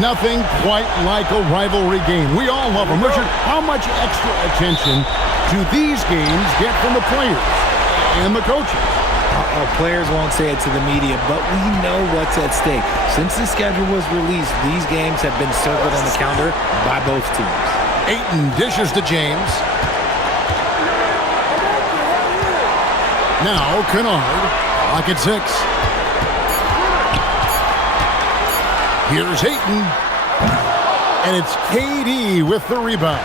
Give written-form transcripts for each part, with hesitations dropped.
Nothing quite like a rivalry game. We all love them. Richard, how much extra attention do these games get from the players and the coaches? Players won't say it to the media, but we know what's at stake. Since the schedule was released, these games have been circled on the calendar by both teams. Ayton dishes to James. Now Kennard, lock at 6. Here's Ayton. And it's KD with the rebound.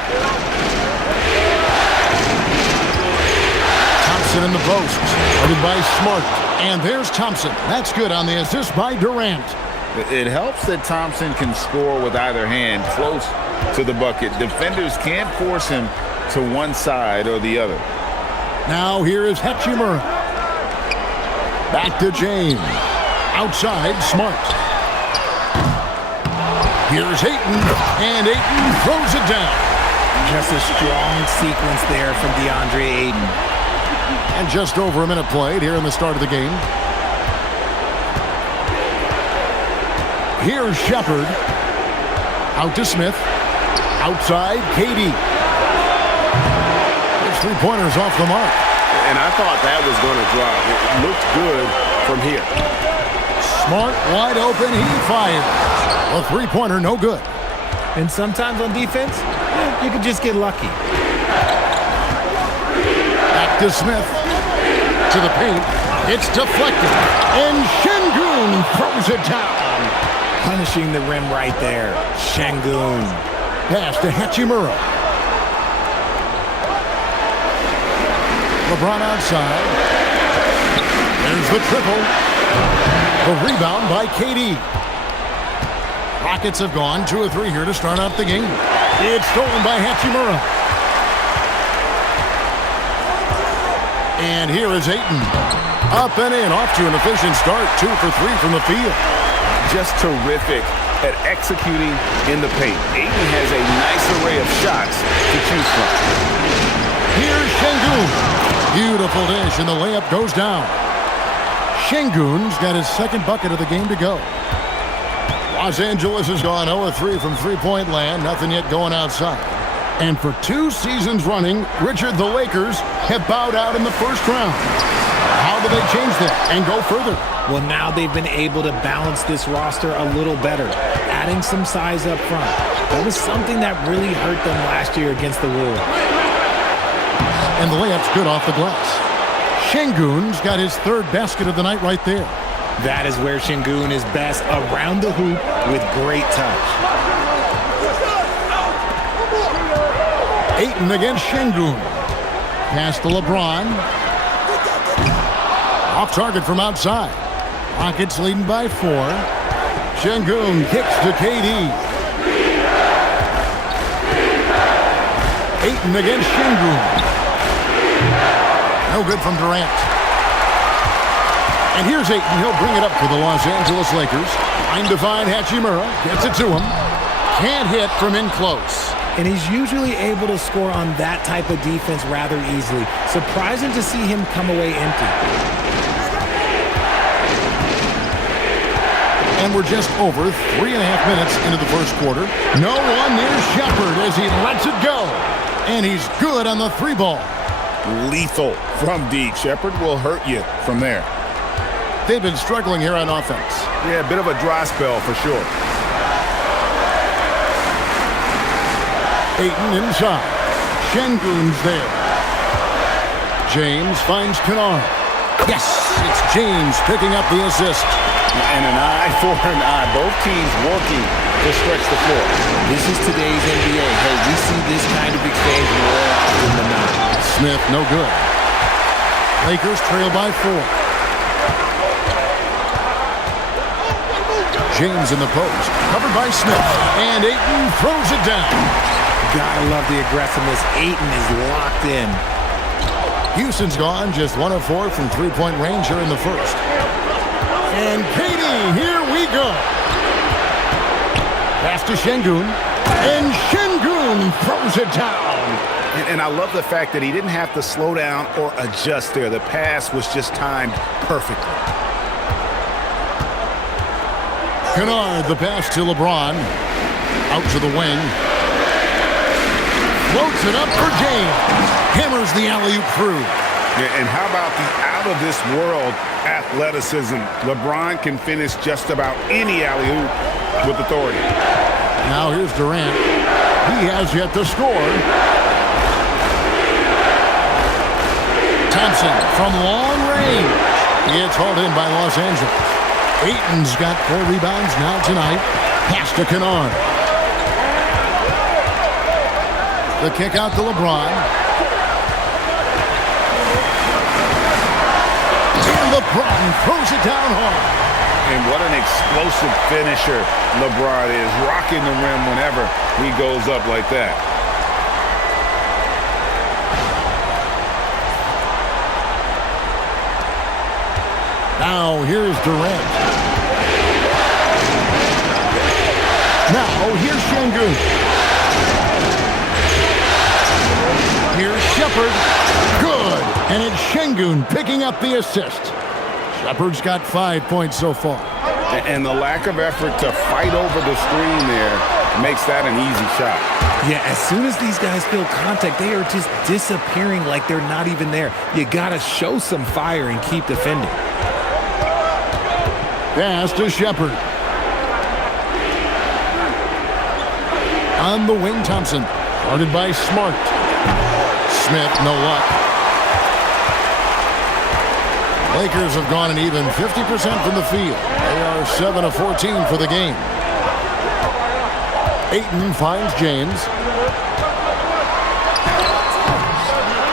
Thompson in the post. Guarded by Smart. And there's Thompson. That's good on the assist by Durant. It helps that Thompson can score with either hand close to the bucket. Defenders can't force him to one side or the other. Now here is Hachimura. Back to James. Outside, Smart. Here's Ayton, and Ayton throws it down. Just a strong sequence there from DeAndre Ayton. And just over a minute played here in the start of the game. Here's Shepard. Out to Smith. Outside, KD. His three-pointer's off the mark. And I thought that was going to drop. It looked good from here. Smart, wide open, he fires. A three-pointer, no good. And sometimes on defense, you can just get lucky. Back to Smith. To the paint. It's deflected. And Şengün throws it down. Punishing the rim right there. Şengün. Pass to Hachimura. LeBron outside. There's the triple. The rebound by KD. Rockets have gone 2 of 3 here to start out the game. It's stolen by Hachimura. And here is Ayton. Up and in, off to an efficient start. 2 for 3 from the field. Just terrific at executing in the paint. Ayton has a nice array of shots to choose from. Here's Şengün. Beautiful dish, and the layup goes down. Şengün's got his second bucket of the game to go. Los Angeles has gone 0-3 from three-point land. Nothing yet going outside. And for 2 seasons running, Richard, the Lakers have bowed out in the first round. How do they change that and go further? Well, now they've been able to balance this roster a little better, adding some size up front. That was something that really hurt them last year against the Wolves. And the layup's good off the glass. Şengün's got his 3rd basket of the night right there. That is where Şengün is best, around the hoop with great touch. Ayton against Şengün. Pass to LeBron. Off target from outside. Rockets leading by 4. Şengün kicks to KD. Ayton against Şengün. No good from Durant. And here's Ayton. He'll bring it up for the Los Angeles Lakers. Trying to find Hachimura. Gets it to him. Can't hit from in close. And he's usually able to score on that type of defense rather easily. Surprising to see him come away empty. And we're just over 3.5 minutes into the first quarter. No one near Shepard as he lets it go. And he's good on the 3-ball. Lethal from deep. Shepard will hurt you from there. They've been struggling here on offense. Yeah, a bit of a dry spell for sure. Ayton inside. Şengün's there. James finds Kennard. Yes, it's James picking up the assist. And an eye for an eye. Both teams working to stretch the floor. This is today's NBA. Hey, we see this kind of exchange more often than not. Smith, no good. Lakers trail by 4. James in the post. Covered by Smith. And Ayton throws it down. Gotta love the aggressiveness. Ayton is locked in. Houston's gone just 1 of 4 from three-point range here in the first. And KD, here we go. Pass to Şengün. And Şengün throws it down. And I love the fact that he didn't have to slow down or adjust there. The pass was just timed perfectly. Kennard, the pass to LeBron. Out to the wing. Floats it up for James. Hammers the alley-oop through. Yeah, and how about the out-of-this-world athleticism? LeBron can finish just about any alley-oop with authority. Now here's Durant. He has yet to score. Thompson from long range. It's hauled in by Los Angeles. Ayton's got 4 rebounds now tonight. Pass to Kennard. The kick out to LeBron. And LeBron throws it down hard. And what an explosive finisher LeBron is, rocking the rim whenever he goes up like that. Now here's Durant. Now here's Şengün. Here's Shepherd. Good. And it's Şengün picking up the assist. Shepherd's got 5 points so far. And the lack of effort to fight over the screen there makes that an easy shot. Yeah, as soon as these guys feel contact, they are just disappearing like they're not even there. You got to show some fire and keep defending. Pass to Shepherd. On the wing, Thompson. Guarded by Smart. Smith, no luck. Lakers have gone an even 50% from the field. They are 7 of 14 for the game. Ayton finds James.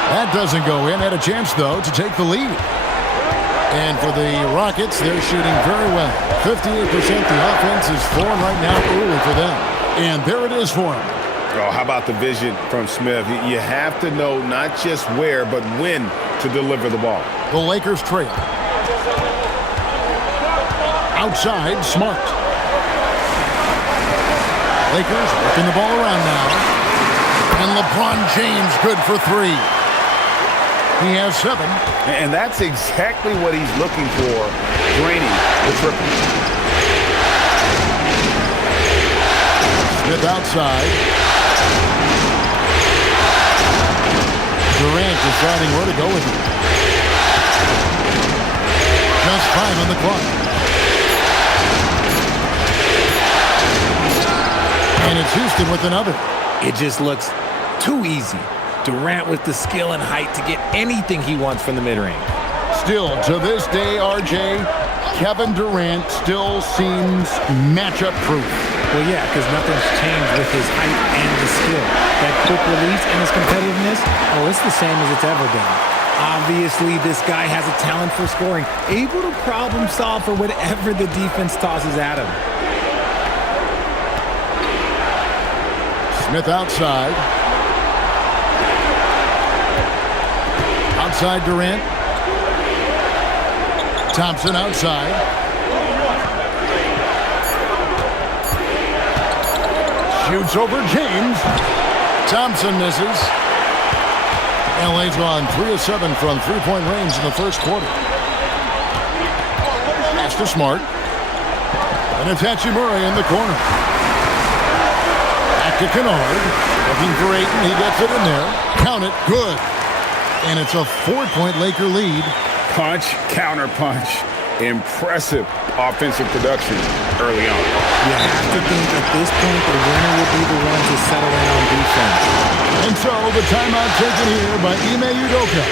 That doesn't go in. Had a chance, though, to take the lead. And for the Rockets, they're shooting very well. 58%. The offense is flowing right now early for them. And there it is for them. Oh, how about the vision from Smith? You have to know not just where, but when to deliver the ball. The Lakers trail. Outside, Smart. Lakers working the ball around now. And LeBron James good for 3. He has 7. And that's exactly what he's looking for, draining the triple. Smith outside. Durant deciding where to go with it. Just 5 on the clock. And it's Houston with another. It just looks too easy. Durant with the skill and height to get anything he wants from the mid-range. Still, to this day, RJ, Kevin Durant still seems matchup proof. Well, yeah, because nothing's changed with his height and his skill. That quick release and his competitiveness, oh, it's the same as it's ever been. Obviously, this guy has a talent for scoring, able to problem solve for whatever the defense tosses at him. Smith outside. Outside Durant. Thompson outside. Shoots over James. Thompson misses. LA's gone 3 of 7 from three-point range in the first quarter. Pass to Smart. And it's Hachimura in the corner. Back to Kennard. Looking for Ayton. He gets it in there. Count it. Good. And it's a 4-point Laker lead. Punch, counter punch. Impressive offensive production early on. You have to think at this point the winner will be the one to settle in on defense. And so the timeout taken here by Ime Udoka.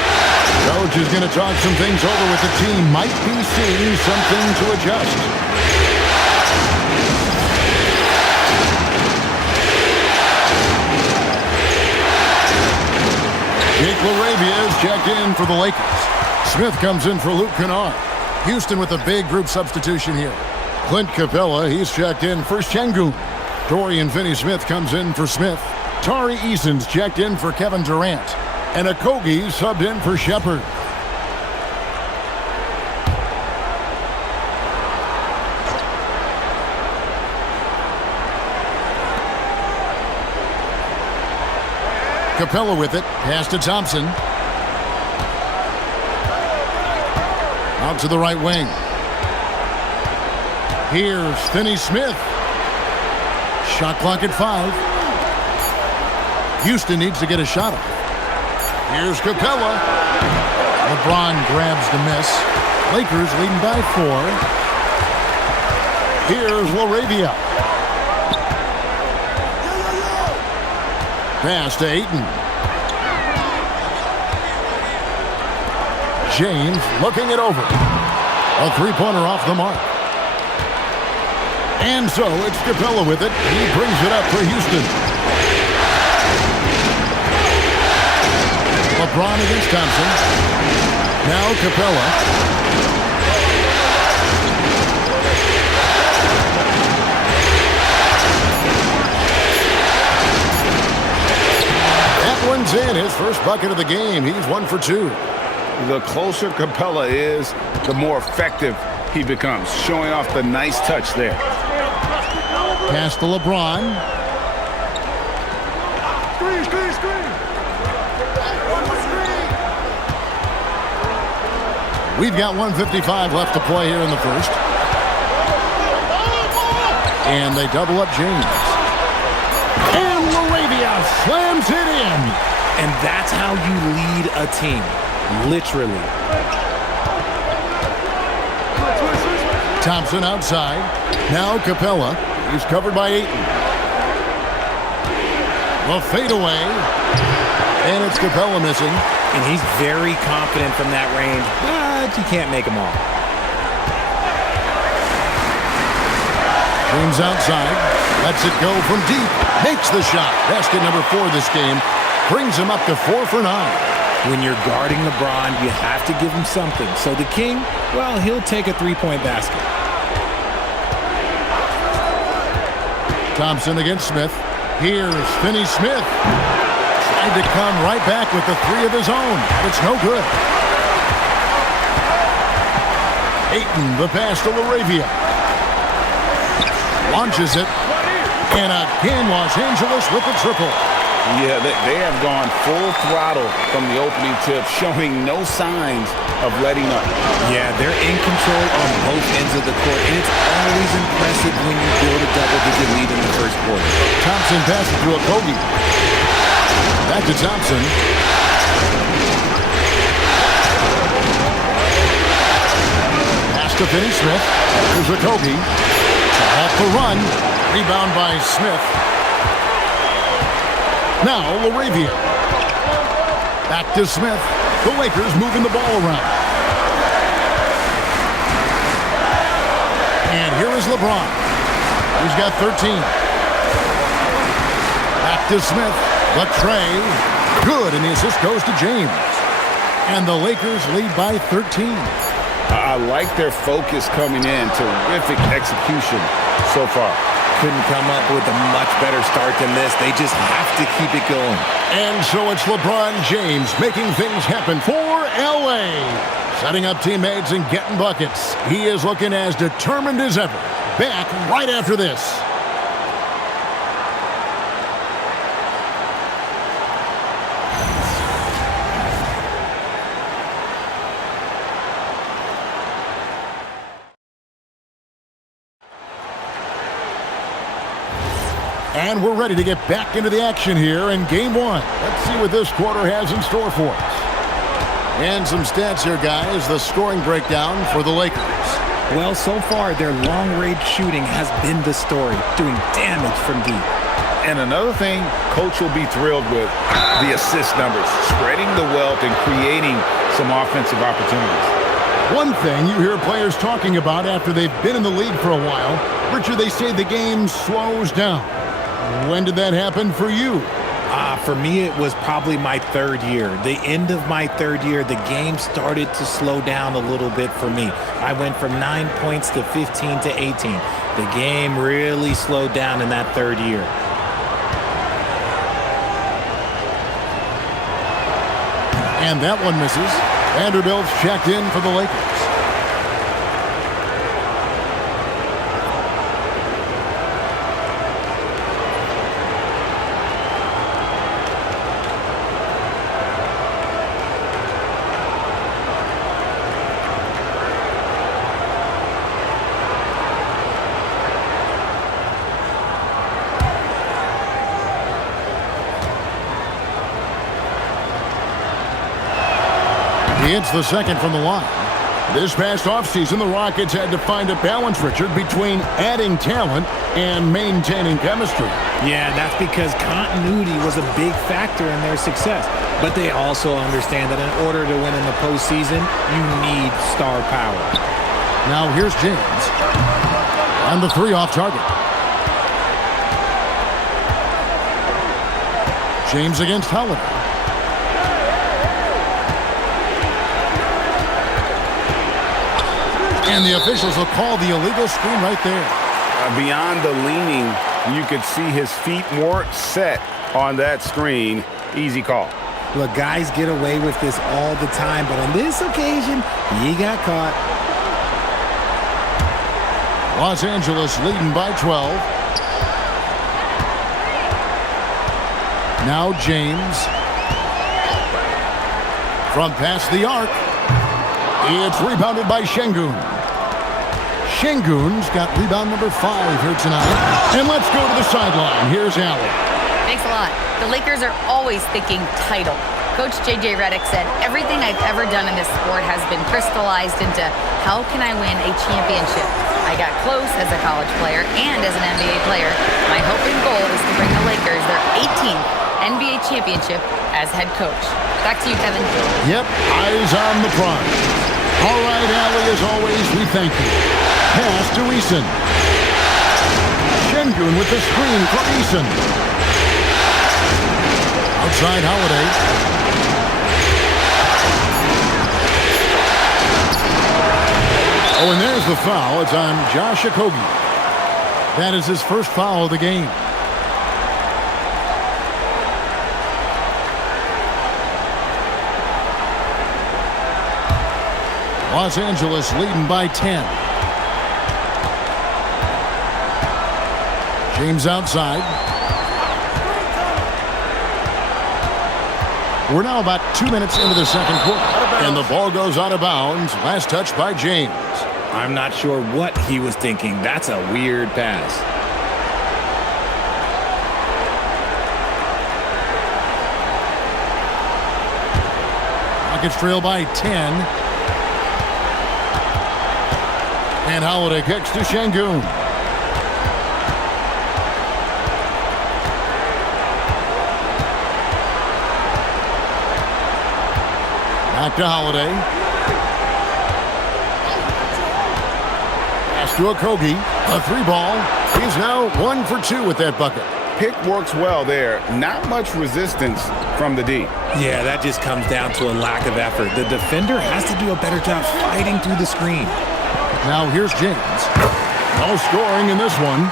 Coach is going to talk some things over with the team. Might be seeing something to adjust. Jake LaRavia is checked in for the Lakers. Smith comes in for Luke Kennard. Houston with a big group substitution here. Clint Capella, he's checked in for Şengün. Dorian Finney-Smith comes in for Smith. Tari Eason's checked in for Kevin Durant. And Okogie subbed in for Shepherd. Capella with it. Pass to Thompson. Out to the right wing. Here's Finney Smith. Shot clock at 5. Houston needs to get a shot off. Here's Capella. LeBron grabs the miss. Lakers leading by 4. Here's LaRavia. Pass to Ayton. James looking it over. A three-pointer off the mark. And so it's Capella with it. He brings it up for Houston. LeBron against Thompson. Now Capella. That one's in. His first bucket of the game. He's 1 for 2. The closer Capella is, the more effective he becomes, showing off the nice touch there. Pass to LeBron. We've got 1:55 left to play here in the first. And they double up James. And LaRavia slams it in. And that's how you lead a team. Literally. Thompson outside. Now Capella. He's covered by Ayton. The fadeaway. And it's Capella missing. And he's very confident from that range, but you can't make him all. James outside. Lets it go from deep. Makes the shot. Basket number 4 this game. Brings him up to 4 for 9. When you're guarding LeBron, you have to give him something. So the King, well, he'll take a three-point basket. Thompson against Smith. Here's Finney Smith. Tried to come right back with the 3 of his own. It's no good. Ayton, the pass to LaRavia. Launches it. And again, Los Angeles with the triple. Yeah, they have gone full throttle from the opening tip, showing no signs of letting up. Yeah, they're in control on both ends of the court, and it's always impressive when you build a double-digit lead in the first quarter. Thompson passes to Okogie. Back to Thompson. Pass to Finney Smith. Here's Okogie. Off the run. Rebound by Smith. Now LaRavia. Back to Smith. The Lakers moving the ball around. And here is LeBron. He's got 13. Back to Smith. The tray. Good, and the assist goes to James. And the Lakers lead by 13. I like their focus coming in. Terrific execution so far. Couldn't come up with a much better start than this. They just have to keep it going. And so it's LeBron James making things happen for L.A. Setting up teammates and getting buckets. He is looking as determined as ever. Back right after this. And we're ready to get back into the action here in Game 1. Let's see what this quarter has in store for us. And some stats here, guys. The scoring breakdown for the Lakers. Well, so far, their long-range shooting has been the story, doing damage from deep. And another thing Coach will be thrilled with, the assist numbers, spreading the wealth and creating some offensive opportunities. One thing you hear players talking about after they've been in the league for a while, Richard, they say the game slows down. When did that happen for you? For me, it was probably my third year. The end of my third year, the game started to slow down a little bit for me. I went from 9 points to 15 to 18. The game really slowed down in that third year. And that one misses. Vanderbilt's checked in for the Lakers. He hits the second from the line. This past offseason, the Rockets had to find a balance, Richard, between adding talent and maintaining chemistry. Yeah, that's because continuity was a big factor in their success. But they also understand that in order to win in the postseason, you need star power. Now here's James. And the three off target. James against Holiday. And the officials will call the illegal screen right there. Beyond the leaning, you could see his feet more set on that screen. Easy call. Look, guys get away with this all the time, but on this occasion, he got caught. Los Angeles leading by 12. Now James. From past the arc. It's rebounded by Şengün. Şengün's got rebound number 5 here tonight. And let's go to the sideline. Here's Allen. Thanks a lot. The Lakers are always thinking title. Coach J.J. Redick said, everything I've ever done in this sport has been crystallized into how can I win a championship? I got close as a college player and as an NBA player. My hope and goal is to bring the Lakers their 18th NBA championship as head coach. Back to you, Kevin. Yep, eyes on the prize. All right, Allie, as always, we thank you. Pass to Eason. Şengün with the screen for Eason. Outside Holiday. Oh, and there's the foul. It's on Josh Okogie. That is his first foul of the game. Los Angeles leading by 10. James outside. We're now about 2 minutes into the second quarter. And the ball goes out of bounds. Last touch by James. I'm not sure what he was thinking. That's a weird pass. Rockets trail by 10. And Holiday kicks to Şengün. Back to Holiday. Pass to Okogie. A 3-ball. He's now 1 for 2 with that bucket. Pick works well there. Not much resistance from the D. Yeah, that just comes down to a lack of effort. The defender has to do a better job fighting through the screen. Now here's James. No scoring in this one.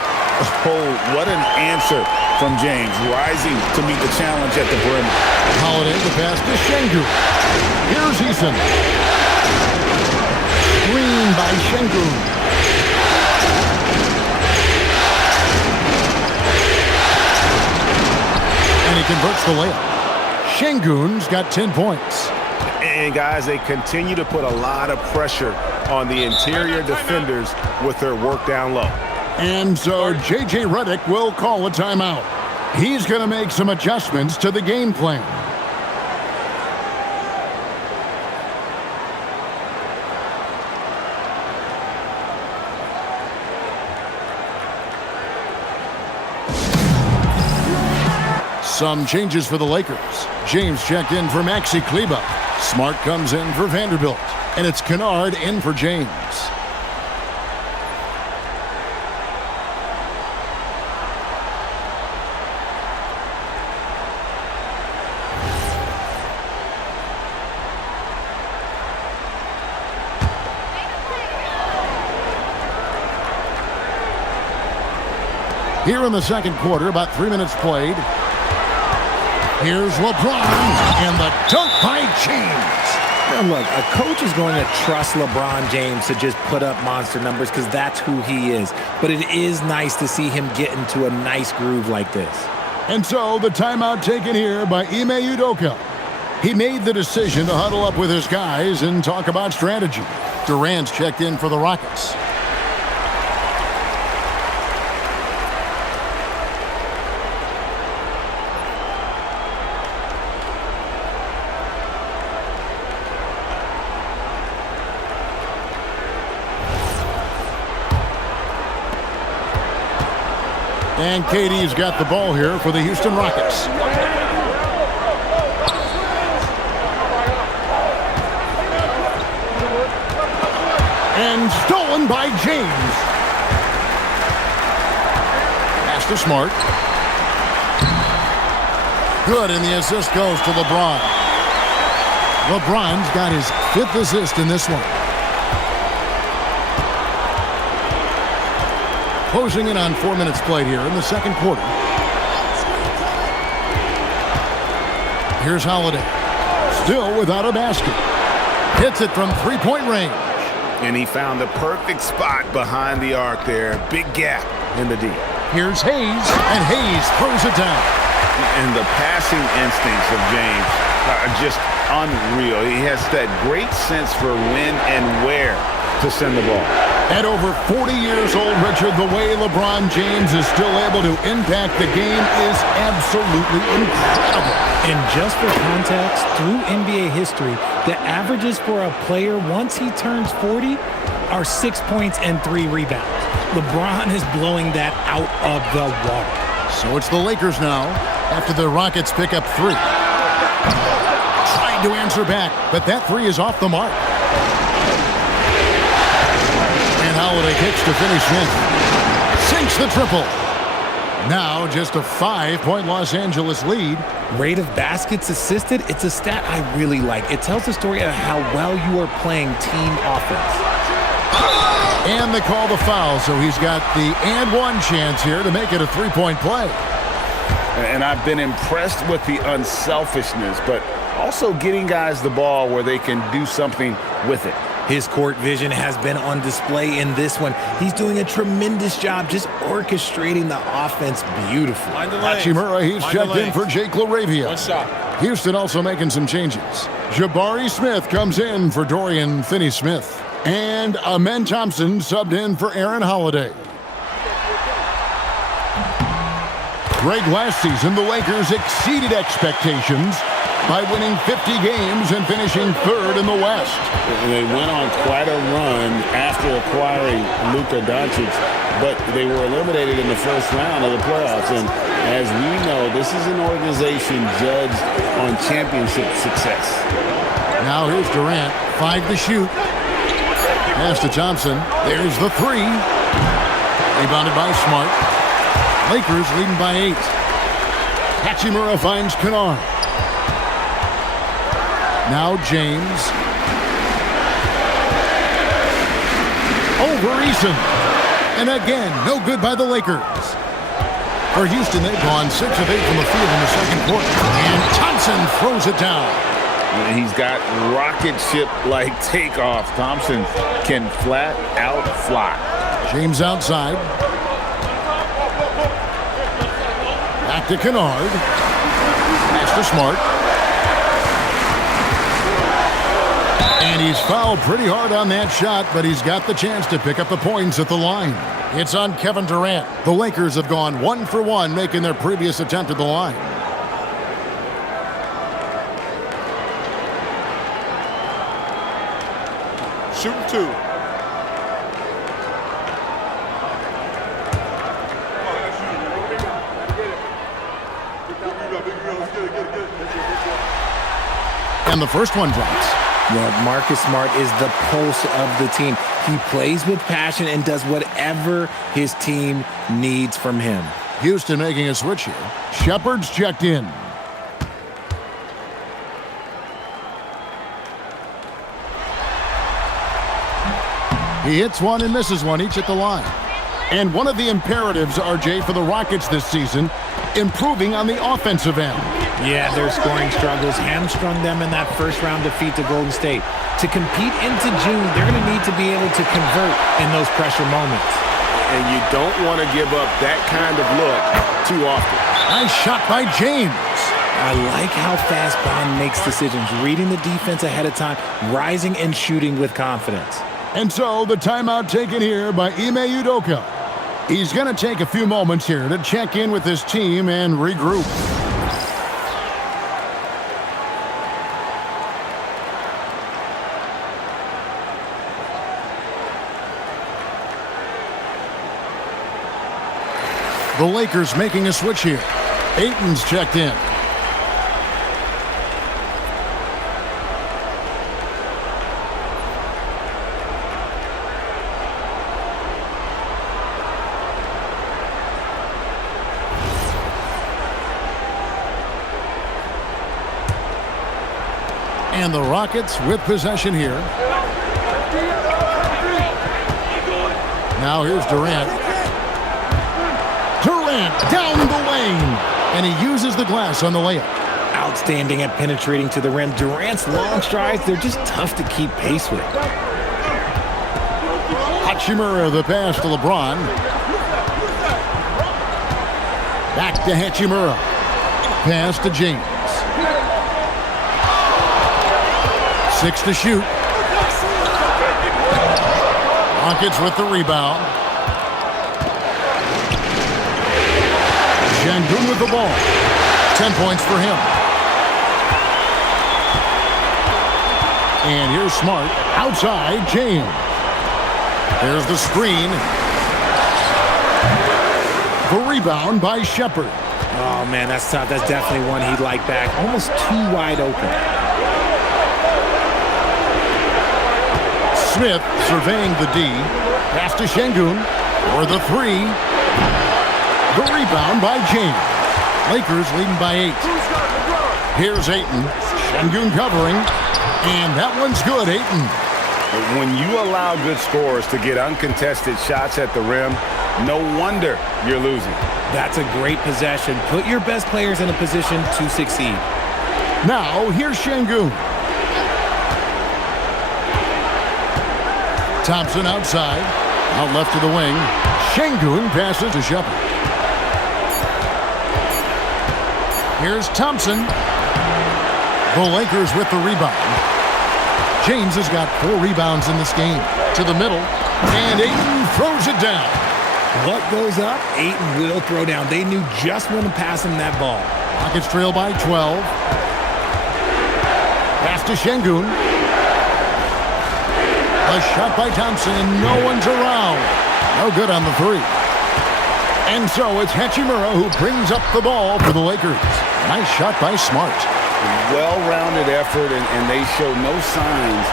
Oh, what an answer from James, rising to meet the challenge at the perimeter. Holiday the pass to Şengün. Here's Eason. Screen by Şengün. And he converts the layup. Şengün's got 10 points. And guys, they continue to put a lot of pressure on the interior defenders with their work down low. And so J.J. Redick will call a timeout. He's going to make some adjustments to the game plan. Some changes for the Lakers. James checked in for Maxi Kleber. Smart comes in for Vanderbilt. And it's Kennard in for James. Here in the second quarter, about 3 minutes played. Here's LeBron, and the dunk by James. Now look, a coach is going to trust LeBron James to just put up monster numbers because that's who he is. But it is nice to see him get into a nice groove like this. And so the timeout taken here by Ime Udoka. He made the decision to huddle up with his guys and talk about strategy. Durant's checked in for the Rockets. And KD's got the ball here for the Houston Rockets. And stolen by James. Pass to Smart. Good, and the assist goes to LeBron. LeBron's got his 5th assist in this one. Closing in on 4 minutes played here in the second quarter. Here's Holiday. Still without a basket. Hits it from three-point range. And he found the perfect spot behind the arc there. Big gap in the D. Here's Hayes, and Hayes throws it down. And the passing instincts of James are just unreal. He has that great sense for when and where to send the ball. At over 40 years old, Richard, the way LeBron James is still able to impact the game is absolutely incredible. And just for context, through NBA history, the averages for a player once he turns 40 are 6 points and 3 rebounds. LeBron is blowing that out of the water. So it's the Lakers now after the Rockets pick up 3. Trying to answer back, but that 3 is off the mark. And Holiday kicks to Finney Smith. Sinks the triple. Now just a 5-point Los Angeles lead. Rate of baskets assisted, it's a stat I really like. It tells the story of how well you are playing team offense. And they call the foul, so he's got the and one chance here to make it a 3-point play. And I've been impressed with the unselfishness, but also getting guys the ball where they can do something with it. His court vision has been on display in this one. He's doing a tremendous job just orchestrating the offense beautifully. Hachimura, he's checked in for Jake LaRavia. One shot. Houston also making some changes. Jabari Smith comes in for Dorian Finney-Smith. And Amen Thompson subbed in for Aaron Holiday. Greg, last season, the Lakers exceeded expectations by winning 50 games and finishing 3rd in the West. They went on quite a run after acquiring Luka Doncic, but they were eliminated in the first round of the playoffs. And as we know, this is an organization judged on championship success. Now here's Durant, 5 to shoot. Pass to Thompson. There's the 3. Rebounded by Smart. Lakers leading by 8. Hachimura finds Kennard. Now James. Over Eason. And again, no good by the Lakers. For Houston, they've gone 6 of 8 from the field in the second quarter. And Thompson throws it down. He's got rocket ship-like takeoff. Thompson can flat out fly. James outside. Back to Kennard. Pass to Smart. And he's fouled pretty hard on that shot, but he's got the chance to pick up the points at the line. It's on Kevin Durant. The Lakers have gone 1 for 1, making their previous attempt at the line. Shooting 2. And the first one drops. Well, Marcus Smart is the pulse of the team. He plays with passion and does whatever his team needs from him. Houston making a switch here. Shepard's checked in. He hits one and misses one, each at the line. And one of the imperatives, RJ, for the Rockets this season, improving on the offensive end. Yeah, their scoring struggles hamstrung them in that first round defeat to Golden State. To compete into June, they're going to need to be able to convert in those pressure moments. And you don't want to give up that kind of look too often. Nice shot by James. I like how fast Bond makes decisions, reading the defense ahead of time, rising and shooting with confidence. And so the timeout taken here by Ime Udoka. He's going to take a few moments here to check in with his team and regroup. The Lakers making a switch here. Ayton's checked in. And the Rockets with possession here. Now here's Durant. Durant down the lane. And he uses the glass on the layup. Outstanding at penetrating to the rim. Durant's long strides, they're just tough to keep pace with. Hachimura the pass to LeBron. Back to Hachimura. Pass to James. 6 to shoot. Rockets with the rebound. Şengün with the ball. 10 points for him. And here's Smart. Outside, James. There's the screen. The rebound by Shepherd. Oh, man, that's tough. That's definitely one he'd like back. Almost too wide open. Smith surveying the D. Pass to Şengün for the three. The rebound by James. Lakers leading by 8. Here's Ayton. Şengün covering. And that one's good, Ayton. When you allow good scorers to get uncontested shots at the rim, no wonder you're losing. That's a great possession. Put your best players in a position to succeed. Now, here's Şengün. Thompson outside. Out left to the wing. Şengün passes to Shepherd. Here's Thompson. The Lakers with the rebound. James has got 4 rebounds in this game. To the middle. And Ayton throws it down. What goes up, Ayton will throw down. They knew just when to pass him that ball. Rockets trail by 12. Pass to Şengün. A shot by Thompson, and no one's around. No good on the three. And so it's Hachimura who brings up the ball for the Lakers. Nice shot by Smart. Well-rounded effort, and they show no signs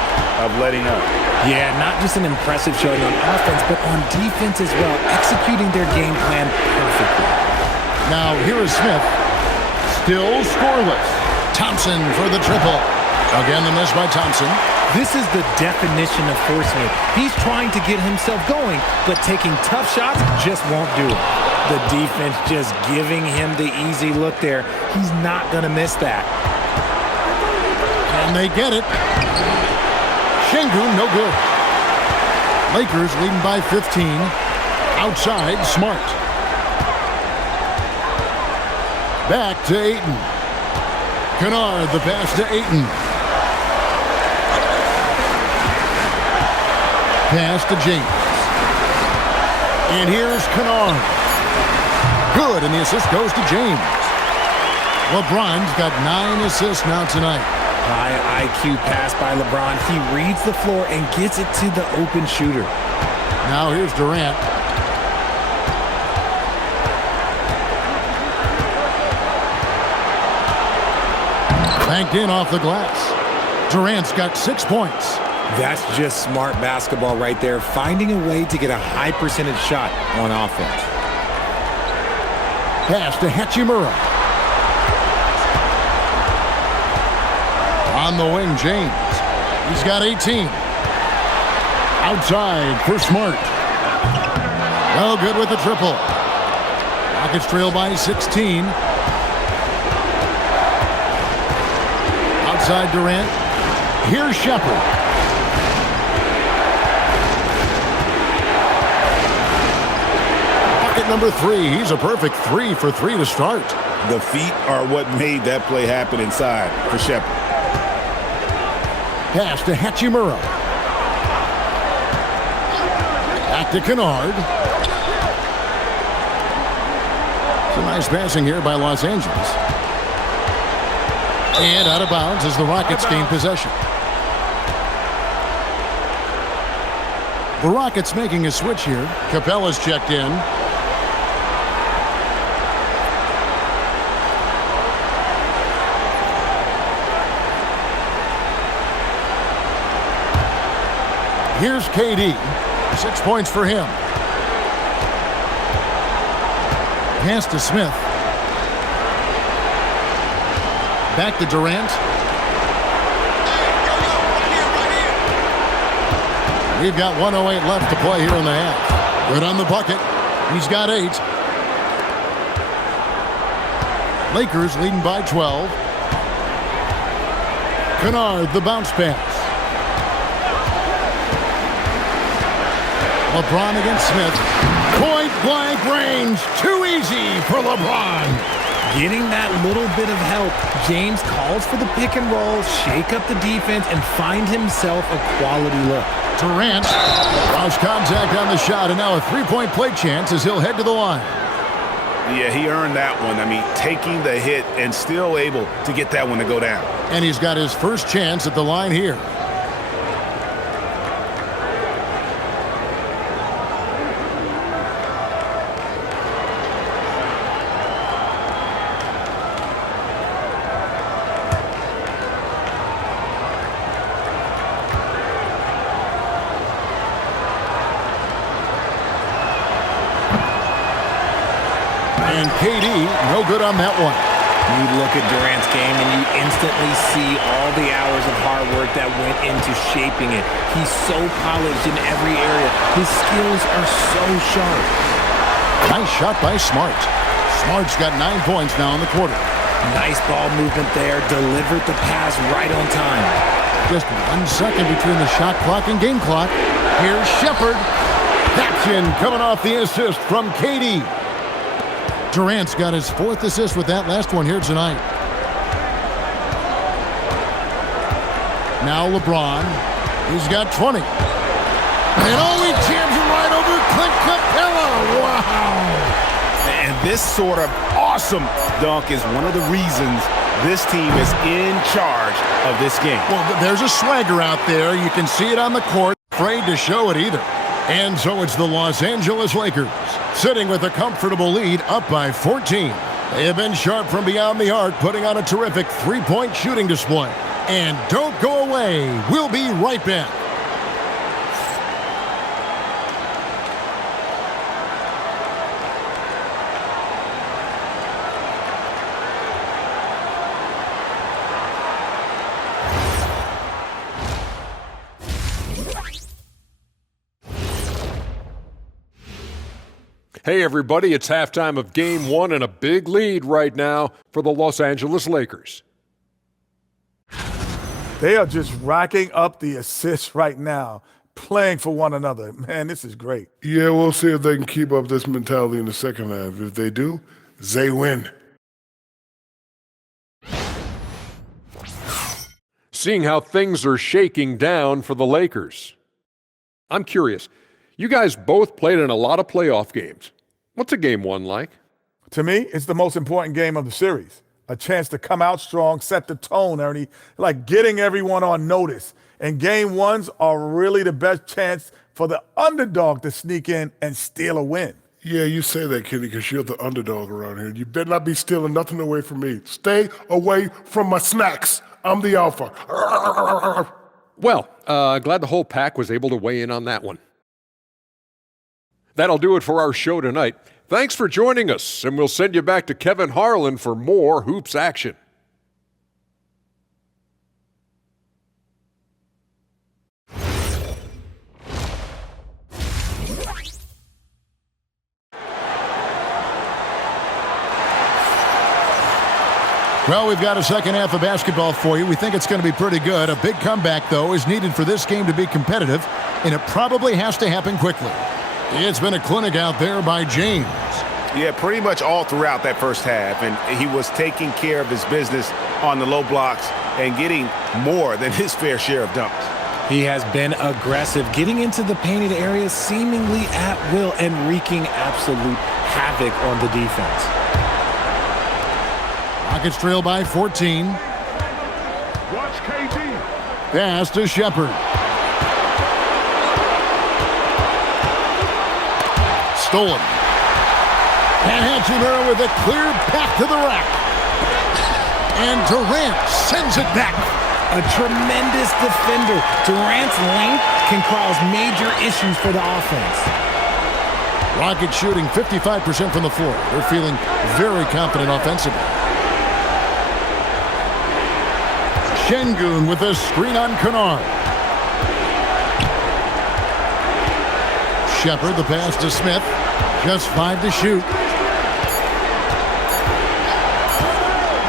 of letting up. Yeah, not just an impressive showing on offense, but on defense as well, executing their game plan perfectly. Now here is Smith. Still scoreless. Thompson for the triple. Again, the miss by Thompson. This is the definition of forcing it. He's trying to get himself going, but taking tough shots just won't do it. The defense just giving him the easy look there. He's not going to miss that. And they get it. Şengün, no good. Lakers leading by 15. Outside, Smart. Back to Ayton. Kennard, the pass to Ayton. Pass to James. And here's Kennard. Good, and the assist goes to James. LeBron's got 9 assists now tonight. High IQ pass by LeBron. He reads the floor and gets it to the open shooter. Now here's Durant. Banked in off the glass. Durant's got 6 points. That's just smart basketball right there, finding a way to get a high percentage shot on offense. Pass to Hachimura. On the wing, James. He's got 18. Outside for Smart. No good with the triple. Rockets trail by 16. Outside Durant. Here's Shepherd. Number 3. He's a perfect 3 for 3 to start. The feet are what made that play happen inside for Shepherd. Pass to Hachimura. Back to Kennard. Some nice passing here by Los Angeles. And out of bounds as the Rockets gain possession. The Rockets making a switch here. Capella's checked in. Here's KD. 6 points for him. Pass to Smith. Back to Durant. We've got 1:08 left to play here in the half. Good on the bucket. He's got 8. Lakers leading by 12. Kennard, the bounce pass. LeBron against Smith. Point blank range. Too easy for LeBron. Getting that little bit of help. James calls for the pick and roll, shake up the defense, and find himself a quality look. Durant lost contact on the shot, and now a three-point play chance as he'll head to the line. Yeah, he earned that one. I mean, taking the hit and still able to get that one to go down. And he's got his first chance at the line here. And KD, no good on that one. You look at Durant's game and you instantly see all the hours of hard work that went into shaping it. He's so polished in every area. His skills are so sharp. Nice shot by Smart. Smart's got 9 points now in the quarter. Nice ball movement there. Delivered the pass right on time. Just 1 second between the shot clock and game clock. Here's Shepherd. That's in, coming off the assist from KD. Durant's got his 4th assist with that last one here tonight. Now LeBron. He's got 20. And he jams it right over Clint Capella. Wow. And this sort of awesome dunk is one of the reasons this team is in charge of this game. Well, there's a swagger out there. You can see it on the court. Afraid to show it either. And so it's the Los Angeles Lakers, sitting with a comfortable lead, up by 14. They have been sharp from beyond the arc, putting on a terrific three-point shooting display. And don't go away. We'll be right back. Hey everybody, it's halftime of Game 1 and a big lead right now for the Los Angeles Lakers. They are just racking up the assists right now, playing for one another. Man, this is great. Yeah, we'll see if they can keep up this mentality in the second half. If they do, they win. Seeing how things are shaking down for the Lakers. I'm curious. You guys both played in a lot of playoff games. What's a Game 1 like? To me, it's the most important game of the series. A chance to come out strong, set the tone, Ernie, like getting everyone on notice. And Game 1s are really the best chance for the underdog to sneak in and steal a win. Yeah, you say that, Kenny, because you're the underdog around here. You better not be stealing nothing away from me. Stay away from my snacks. I'm the alpha. Well, glad the whole pack was able to weigh in on that one. That'll do it for our show tonight. Thanks for joining us, and we'll send you back to Kevin Harlan for more hoops action. Well, we've got a second half of basketball for you. We think it's going to be pretty good. A big comeback, though, is needed for this game to be competitive, and it probably has to happen quickly. It's been a clinic out there by James. Yeah, pretty much all throughout that first half, and he was taking care of his business on the low blocks and getting more than his fair share of dunks. He has been aggressive, getting into the painted area seemingly at will and wreaking absolute havoc on the defense. Rockets trail by 14. Watch KD. Pass to Shepherd. Stolen. And Hachimura with a clear path to the rack. And Durant sends it back. a tremendous defender. Durant's length can cause major issues for the offense. Rockets shooting 55% from the floor. They're feeling very confident offensively. Şengün with a screen on Kennard. Shepard, the pass to Smith. Just 5 to shoot.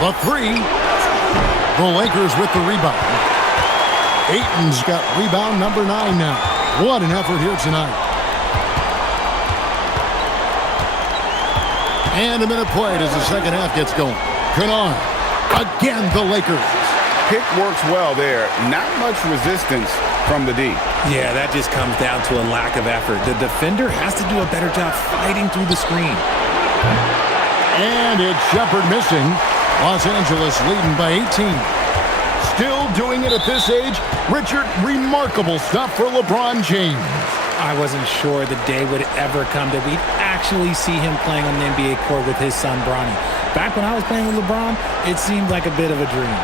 The 3. The Lakers with the rebound. Ayton's got rebound number 9 now. What an effort here tonight. And a minute played as the second half gets going. Kennard. Again, the Lakers. Pick works well there. Not much resistance from the D. Yeah, that just comes down to a lack of effort. The defender has to do a better job fighting through the screen. And it's Shepard missing. Los Angeles leading by 18. Still doing it at this age. Richard, remarkable stuff for LeBron James. I wasn't sure the day would ever come that we'd actually see him playing on the NBA court with his son, Bronny. Back when I was playing with LeBron, it seemed like a bit of a dream.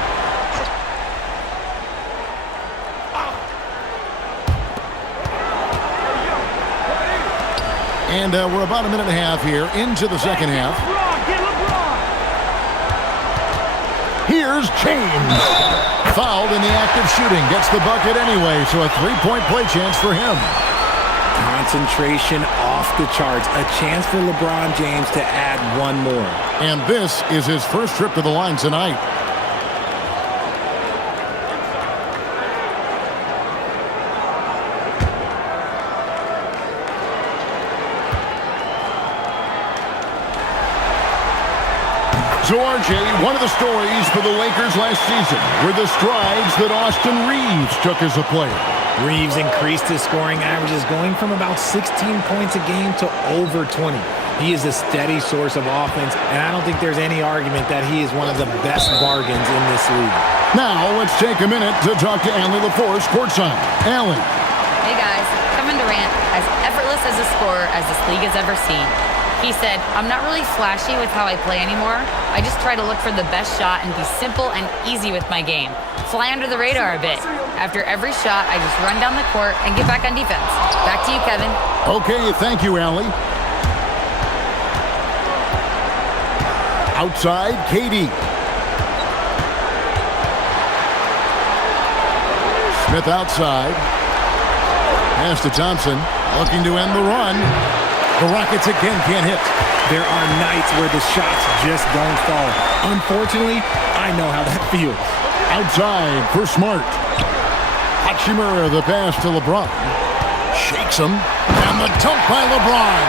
And we're about a minute and a half here into the second half. Here's James. Fouled in the act of shooting. Gets the bucket anyway, so a three-point play chance for him. Concentration off the charts. A chance for LeBron James to add one more. And this is his first trip to the line tonight. So, RJ, one of the stories for the Lakers last season were the strides that Austin Reeves took as a player. Reeves increased his scoring averages, going from about 16 points a game to over 20. He is a steady source of offense, and I don't think there's any argument that he is one of the best bargains in this league. Now, let's take a minute to talk to Allie LaForce, courtside. Allie. Hey, guys. Kevin Durant, as effortless as a scorer as this league has ever seen. He said, I'm not really flashy with how I play anymore. I just try to look for the best shot and be simple and easy with my game. Fly under the radar a bit. After every shot, I just run down the court and get back on defense. Back to you, Kevin. Okay, thank you, Allie. Outside, KD. Smith outside. Pass to Thompson. Looking to end the run. The Rockets again can't hit. There are nights where the shots just don't fall. Unfortunately, I know how that feels. Outside for Smart. Hachimura, the pass to LeBron. Shakes him. And the dunk by LeBron.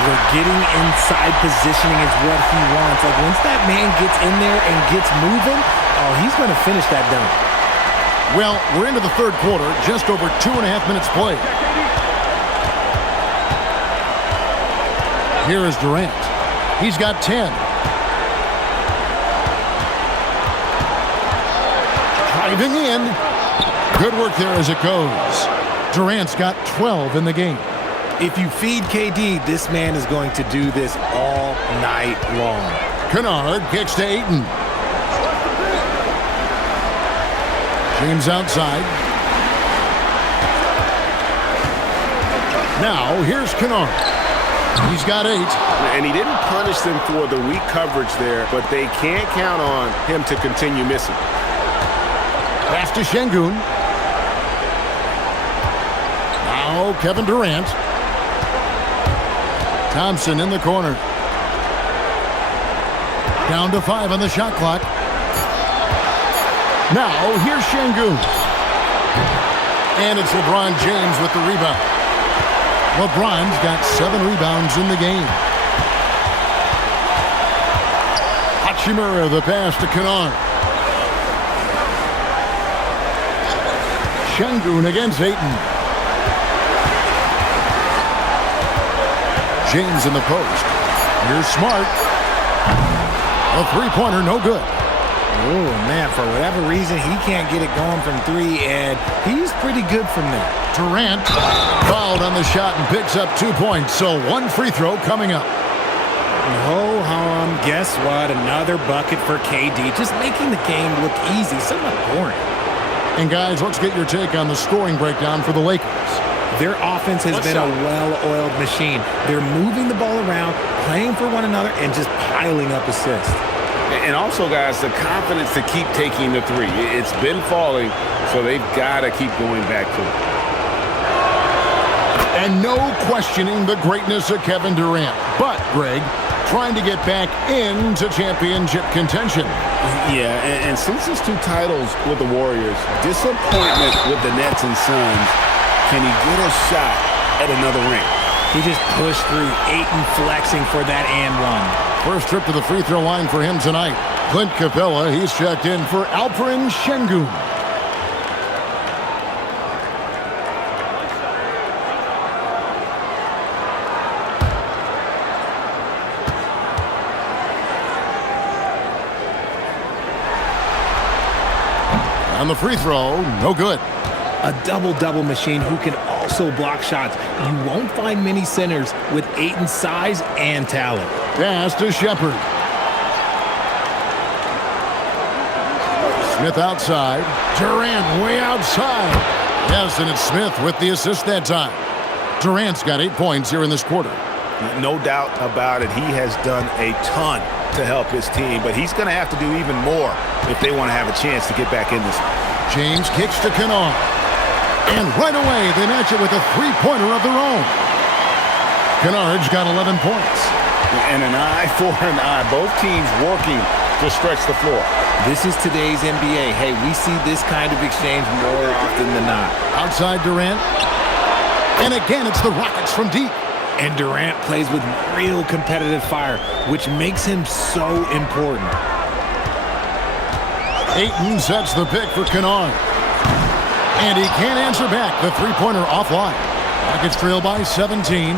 We're getting inside positioning is what he wants. Like, once that man gets in there and gets moving, oh, he's going to finish that dunk. Well, we're into the third quarter. Just over 2.5 minutes played. Here is Durant. He's got 10. Driving in. Good work there as it goes. Durant's got 12 in the game. If you feed KD, this man is going to do this all night long. Kennard kicks to Ayton. James outside. Now, here's Kennard. He's got 8. And he didn't punish them for the weak coverage there, but they can't count on him to continue missing. Pass to Şengün. Now Kevin Durant. Thompson in the corner. Down to 5 on the shot clock. Now here's Şengün. And it's LeBron James with the rebound. LeBron's got 7 rebounds in the game. Hachimura, the pass to Kennard. Şengün against Ayton. James in the post. Here's Smart. A three-pointer, no good. Oh, man, for whatever reason, he can't get it going from 3, and he's pretty good from there. Durant fouled on the shot and picks up 2 points, so 1 free throw coming up. Ho-hum, guess what? Another bucket for KD, just making the game look easy, somewhat boring. And guys, let's get your take on the scoring breakdown for the Lakers. Their offense has been a well-oiled machine. They're moving the ball around, playing for one another, and just piling up assists. And also, guys, the confidence to keep taking the three. It's been falling, so they've got to keep going back to it. And no questioning the greatness of Kevin Durant. But, Greg, trying to get back into championship contention. Yeah, and since his 2 titles with the Warriors, disappointment with the Nets and Suns, can he get a shot at another ring? He just pushed through, Ayton flexing for that and one. First trip to the free throw line for him tonight. Clint Capella, he's checked in for Alperen Şengün. On the free throw, no good. A double-double machine who can also block shots. You won't find many centers with Ayton's size and talent. Pass to Shepherd. Smith outside. Durant way outside. Yes, and it's Smith with the assist that time. Durant's got 8 points here in this quarter. No doubt about it. He has done a ton to help his team, but he's going to have to do even more if they want to have a chance to get back in this. James kicks to Kennard. And right away, they match it with a three-pointer of their own. Kennard's got 11 points. And an eye for an eye. Both teams working to stretch the floor. This is today's NBA. Hey, we see this kind of exchange more often than not. Outside Durant. And again, it's the Rockets from deep. And Durant plays with real competitive fire, which makes him so important. Ayton sets the pick for Kennard. And he can't answer back. The three-pointer offline. Rockets trail by 17.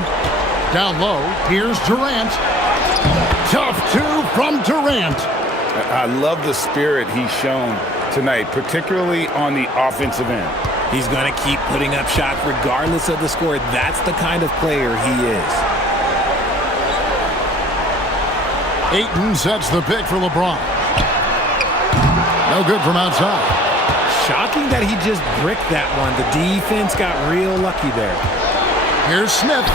Down low, here's Durant. Tough 2 from Durant. I love the spirit he's shown tonight, particularly on the offensive end. He's going to keep putting up shots regardless of the score. That's the kind of player he is. Ayton sets the pick for LeBron. No good from outside. Shocking that he just bricked that one. The defense got real lucky there. Here's Smith.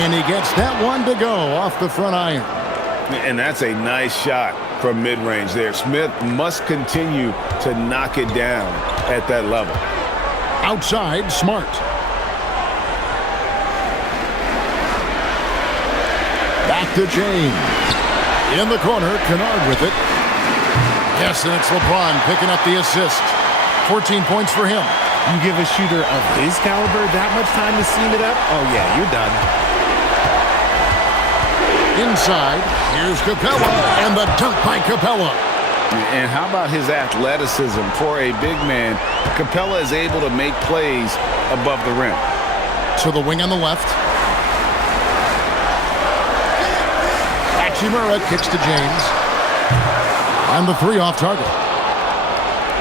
And he gets that one to go off the front iron. And that's a nice shot from mid-range there. Smith must continue to knock it down at that level. Outside, Smart. Back to James. In the corner, Kennard with it. Yes, and it's LeBron picking up the assist. 14 points for him. You give a shooter of his caliber that much time to seam it up? Oh, yeah, you're done. Inside, here's Capella, and the dunk by Capella. And how about his athleticism? For a big man, Capella is able to make plays above the rim. To the wing on the left. Hachimura kicks to James. And the 3 off target.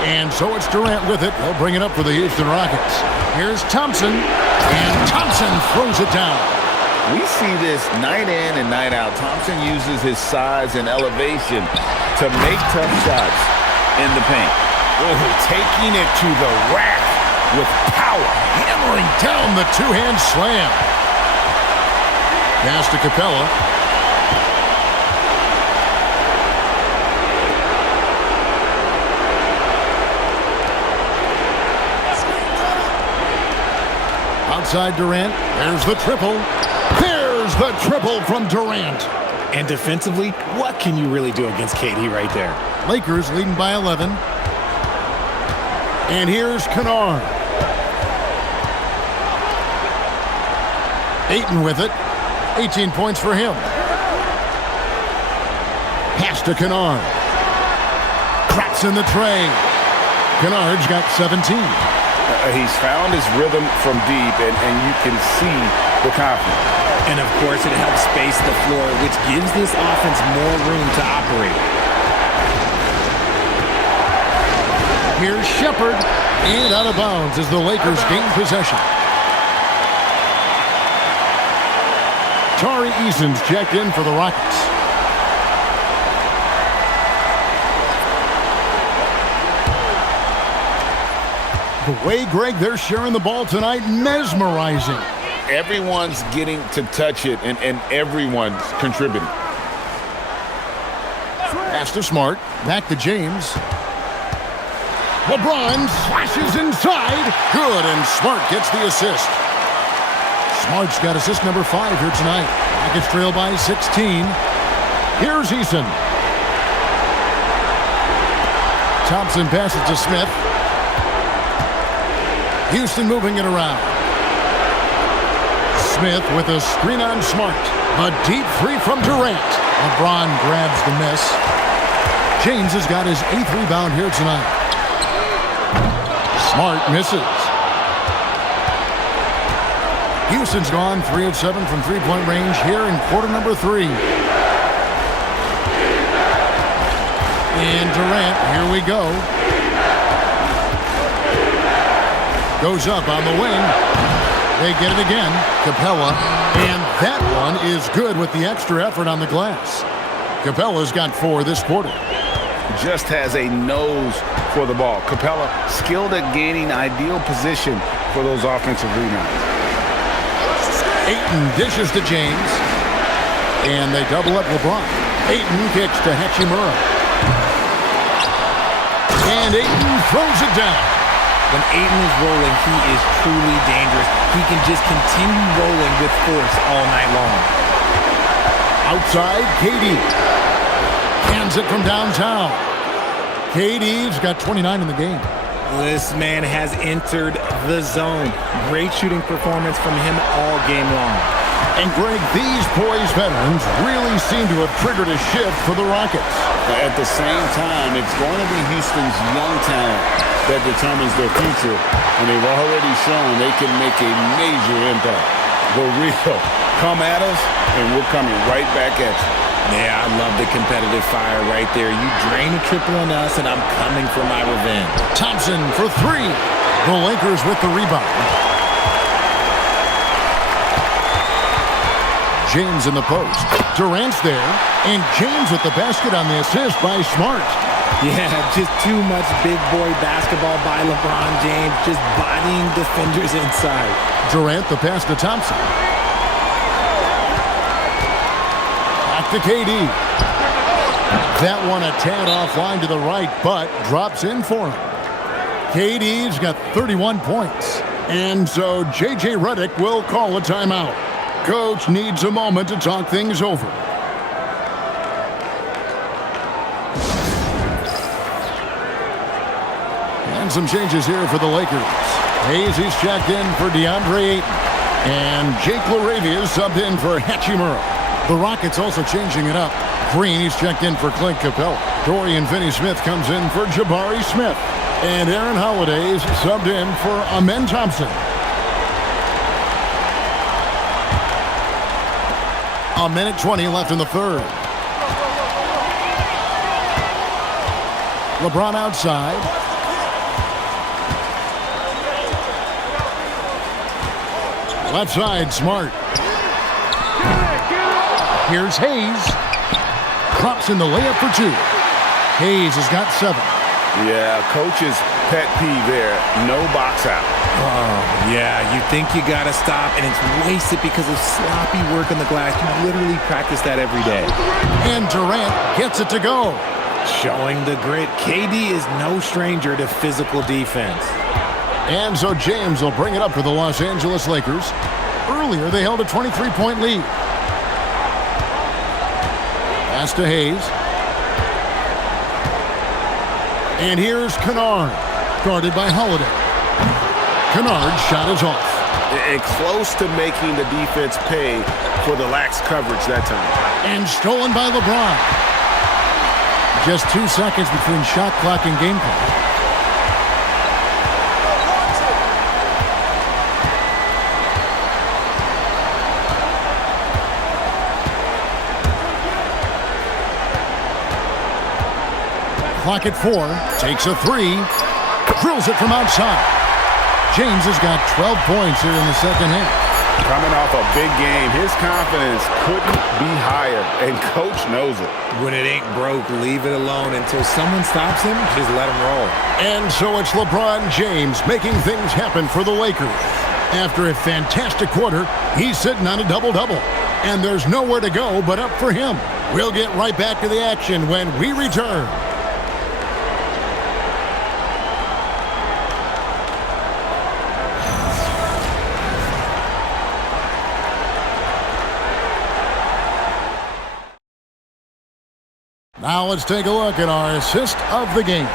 And so it's Durant with it. He'll bring it up for the Houston Rockets. Here's Thompson. And Thompson throws it down. We see this night in and night out. Thompson uses his size and elevation to make tough shots in the paint. Oh, taking it to the rack with power. Hammering down the two-hand slam. Pass to Capella. Outside Durant. There's the triple. There's the triple from Durant. And defensively, what can you really do against KD right there? Lakers leading by 11. And here's Kennard. Ayton with it. 18 points for him. Pass to Kennard. Cracks in the tray. Kennard's got 17. He's found his rhythm from deep, and you can see the confidence. And, of course, it helps space the floor, which gives this offense more room to operate. Here's Shepherd, and out of bounds as the Lakers gain possession. Tari Eason's checked in for the Rockets. The way, Greg, they're sharing the ball tonight, mesmerizing. Everyone's getting to touch it, and everyone's contributing. Pass to Smart. Back to James. LeBron slashes inside. Good, and Smart gets the assist. Smart's got assist number 5 here tonight. Rockets trail by 16. Here's Eason. Thompson passes to Smith. Houston moving it around. Smith with a screen on Smart. A deep three from Durant. LeBron grabs the miss. James has got his 8th rebound here tonight. Smart misses. Houston's gone 3 of 7 from three-point range here in quarter number 3. And Durant, here we go. Goes up on the wing. They get it again. Capella. And that one is good with the extra effort on the glass. Capella's got 4 this quarter. Just has a nose for the ball. Capella skilled at gaining ideal position for those offensive rebounds. Ayton dishes to James. And they double up LeBron. Ayton kicks to Hachimura. And Ayton throws it down. When Ayton is rolling, he is truly dangerous. He can just continue rolling with force all night long. Outside, KD. Hands it from downtown. KD's got 29 in the game. This man has entered the zone. Great shooting performance from him all game long. And Greg, these poised veterans really seem to have triggered a shift for the Rockets. At the same time, it's going to be Houston's young talent that determines their future, and they've already shown they can make a major impact. We're real. Come at us, and we're coming right back at you. Yeah, I love the competitive fire right there. You drain a triple on us, and I'm coming for my revenge. Thompson for 3. The Lakers with the rebound. James in the post. Durant's there, and James with the basket on the assist by Smart. Yeah, just too much big boy basketball by LeBron James, just bodying defenders inside. Durant the pass to Thompson. Back to KD. That one a tad offline to the right, but drops in for him. KD's got 31 points. And so J.J. Redick will call a timeout. Coach needs a moment to talk things over. And some changes here for the Lakers. Hayes is checked in for DeAndre Ayton. And Jake LaRavia is subbed in for Hachimura. The Rockets also changing it up. Green is checked in for Clint Capella. Dorian Finney-Smith comes in for Jabari Smith. And Aaron Holiday is subbed in for Amen Thompson. A minute 20 left in the third. LeBron outside. Left side, Smart. Here's Hayes. Drops in the layup for 2. Hayes has got 7. Yeah, coach's pet peeve there. No box out. Oh, yeah, you think you got to stop, and it's wasted because of sloppy work on the glass. You literally practice that every day. And Durant gets it to go. Showing the grit. KD is no stranger to physical defense. And so James will bring it up for the Los Angeles Lakers. Earlier, they held a 23-point lead. Pass to Hayes. And here's Kennard, guarded by Holiday. Kennard's shot is off. And close to making the defense pay for the lax coverage that time. And stolen by LeBron. Just 2 seconds between shot clock and game clock. Clock at 4, takes a 3, drills it from outside. James has got 12 points here in the second half. Coming off a big game, his confidence couldn't be higher, and coach knows it. When it ain't broke, leave it alone until someone stops him. Just let him roll. And so it's LeBron James making things happen for the Lakers. After a fantastic quarter, he's sitting on a double-double. And there's nowhere to go but up for him. We'll get right back to the action when we return. Now let's take a look at our assist of the game.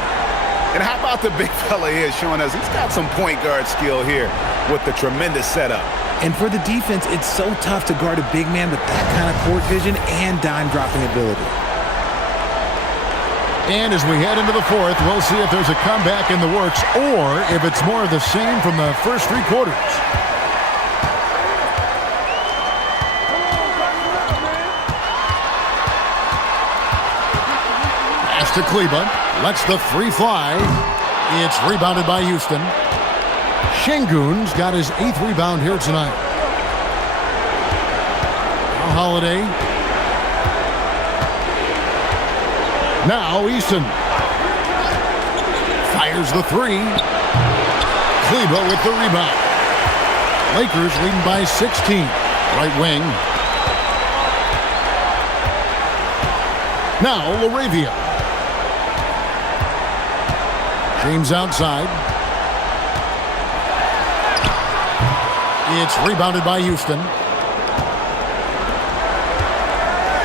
And how about the big fella here showing us he's got some point guard skill here with the tremendous setup. And for the defense, it's so tough to guard a big man with that kind of court vision and dime-dropping ability. And as we head into the fourth, we'll see if there's a comeback in the works or if it's more of the same from the first three quarters. To Cleveland, lets the three fly. It's rebounded by Houston. Şengün's got his 8th rebound here tonight. Now Holiday. Now Eason. Fires the three. Kleber with the rebound. Lakers leading by 16. Right wing. Now Laravia. James outside. It's rebounded by Houston.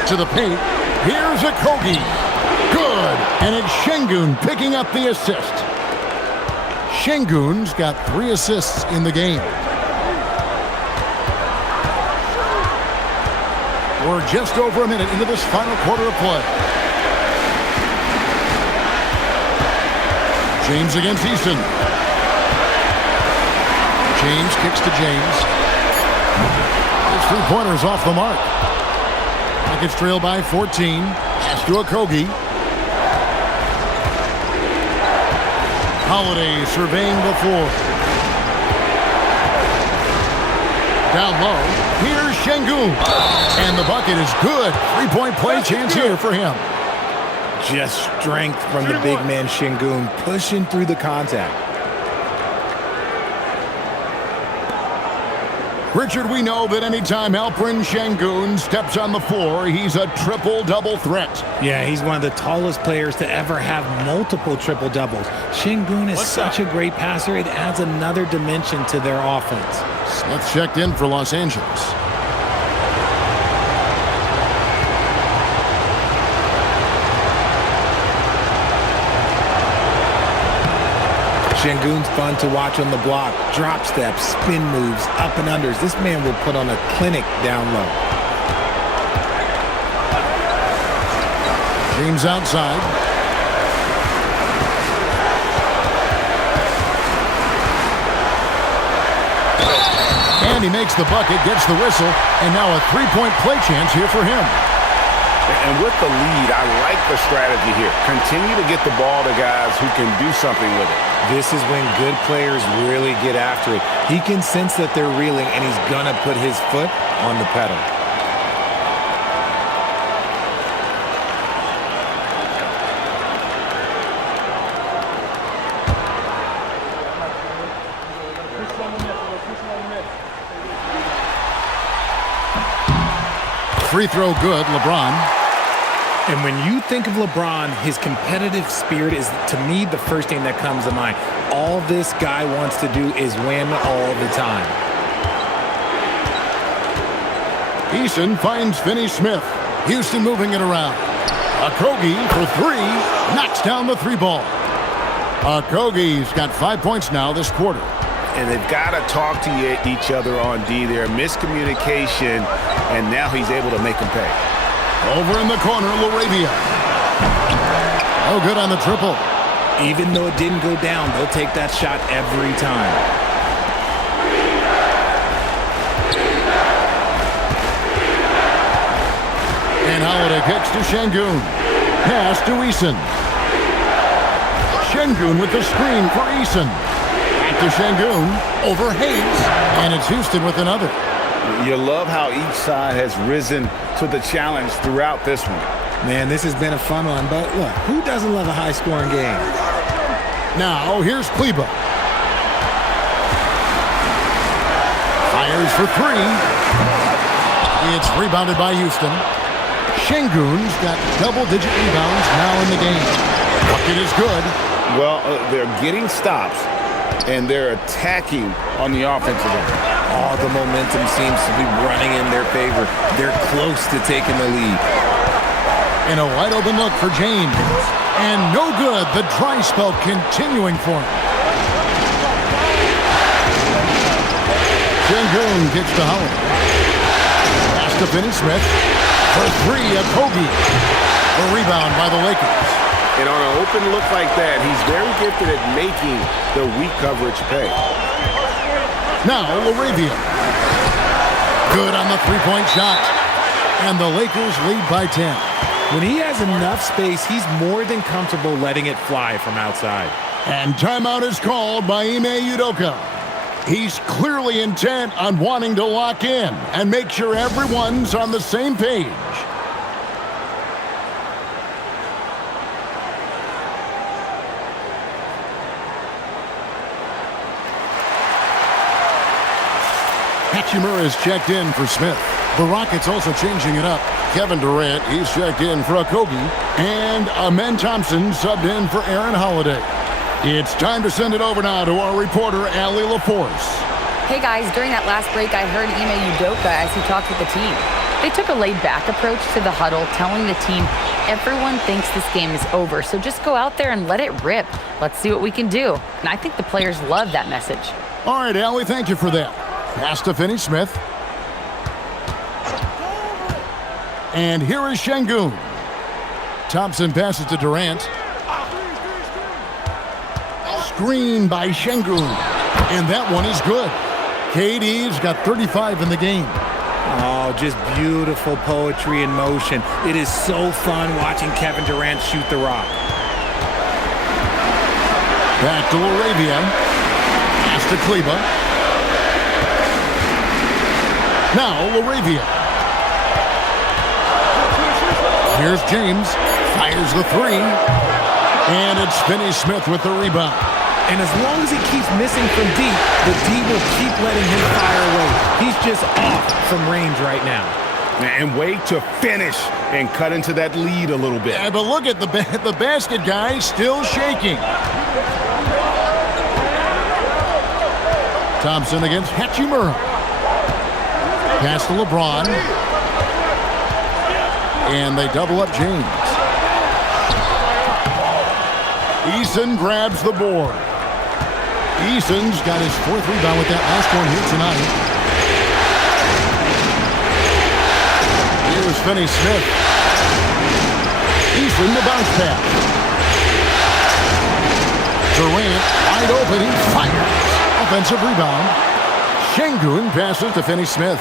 To the paint. Here's a Kogi. Good. And it's Şengün picking up the assist. Şengün's got 3 assists in the game. We're just over a minute into this final quarter of play. James against Eason. James kicks to James. His 3-pointer's off the mark. Rockets trail by 14. Pass to Okogie. Holiday surveying the floor. Down low. Here's Şengün. And the bucket is good. 3-point play chance here for him. Just strength from the big man Şengün, pushing through the contact. Richard, we know that anytime Alperen Şengün steps on the floor, he's a triple-double threat. Yeah, he's one of the tallest players to ever have multiple triple-doubles. Şengün is such a great passer, it adds another dimension to their offense. Smith checked in for Los Angeles. Şengün's fun to watch on the block. Drop steps, spin moves, up and unders. This man will put on a clinic down low. James outside. And he makes the bucket, gets the whistle, and now a 3-point play chance here for him. And with the lead, I like the strategy here. Continue to get the ball to guys who can do something with it. This is when good players really get after it. He can sense that they're reeling, and he's going to put his foot on the pedal. Free throw good, LeBron. And when you think of LeBron, his competitive spirit is, to me, the first thing that comes to mind. All this guy wants to do is win all the time. Eason finds Finney-Smith. Houston moving it around. Okogie for 3. Knocks down the 3-ball. Okogie's got 5 points now this quarter. And they've got to talk to each other on D there. Miscommunication, and now he's able to make them pay. Over in the corner, Laravia. Oh, good on the triple. Even though it didn't go down, they'll take that shot every time. And Holiday kicks to Şengün. Pass to Eason. Şengün with the screen for Eason. Back to Şengün. Over Hayes. And it's Houston with another. You love how each side has risen to the challenge throughout this one. Man, this has been a fun one, but look, who doesn't love a high-scoring game? Now, here's Kleba. Fires for three. It's rebounded by Houston. Şengün's got double-digit rebounds now in the game. Bucket is good. Well, they're getting stops, and they're attacking on the offensive end. All the momentum seems to be running in their favor. They're close to taking the lead. And a wide-open look for James. And no good. The dry spell continuing for him. Şengün gets to Howard. Pass to Finney-Smith. For three, a Kobe. The rebound by the Lakers. And on an open look like that, he's very gifted at making the weak coverage pay. Now, LaRavia. Good on the three-point shot. And the Lakers lead by 10. When he has enough space, he's more than comfortable letting it fly from outside. And timeout is called by Ime Udoka. He's clearly intent on wanting to lock in and make sure everyone's on the same page. Hachimura is checked in for Smith. The Rockets also changing it up. Kevin Durant, he's checked in for Kobe. And Amen Thompson subbed in for Aaron Holiday. It's time to send it over now to our reporter, Allie LaForce. Hey guys, during that last break, I heard Ime Udoka as he talked with the team. They took a laid-back approach to the huddle, telling the team, everyone thinks this game is over, so just go out there and let it rip. Let's see what we can do. And I think the players love that message. All right, Allie, thank you for that. Pass to Finney-Smith. And here is Şengün. Thompson passes to Durant. Screen by Şengün. And that one is good. KD's got 35 in the game. Oh, just beautiful poetry in motion. It is so fun watching Kevin Durant shoot the rock. Back to LaRavia. Pass to Kleba. Now LaRavia. Here's James. Fires the three. And it's Finney-Smith with the rebound. And as long as he keeps missing from deep, the D will keep letting him fire away. He's just off from range right now. And wait to finish and cut into that lead a little bit. Yeah, but look at the basket guy still shaking. Thompson against Hachimura. Pass to LeBron. And they double up James. Eason grabs the board. Eason's got his fourth rebound with that last one here tonight. Here's Finney-Smith. Eason the bounce pass. Durant wide open. He fires. Offensive rebound. Şengün passes to Finney-Smith.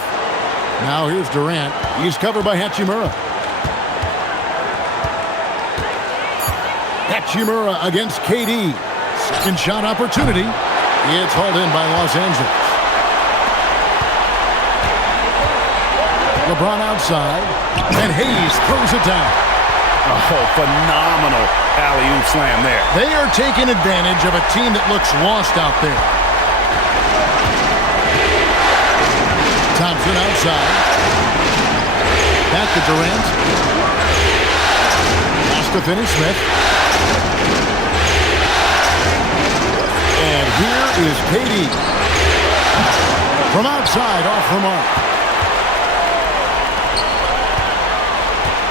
Now here's Durant. He's covered by Hachimura. Hachimura against KD. Second shot opportunity. It's hauled in by Los Angeles. LeBron outside. And Hayes throws it down. Oh, phenomenal alley-oop slam there. They are taking advantage of a team that looks lost out there. Thompson outside. Back to Durant. Pass to Finney-Smith. And here is KD. From outside, off the mark.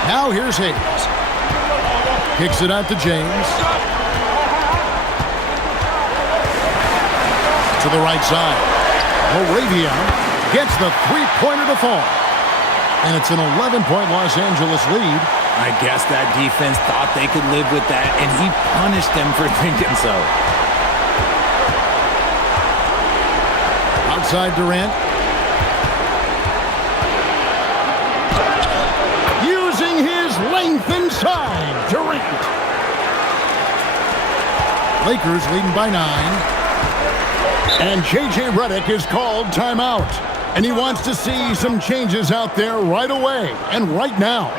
Now here's Hayes. Kicks it out to James. To the right side. LaRavia gets the three-pointer to fall. And it's an 11-point Los Angeles lead. I guess that defense thought they could live with that, and he punished them for thinking so. Outside Durant. Using his length inside. Durant. Lakers leading by 9. And J.J. Redick is called timeout. And he wants to see some changes out there right away and right now.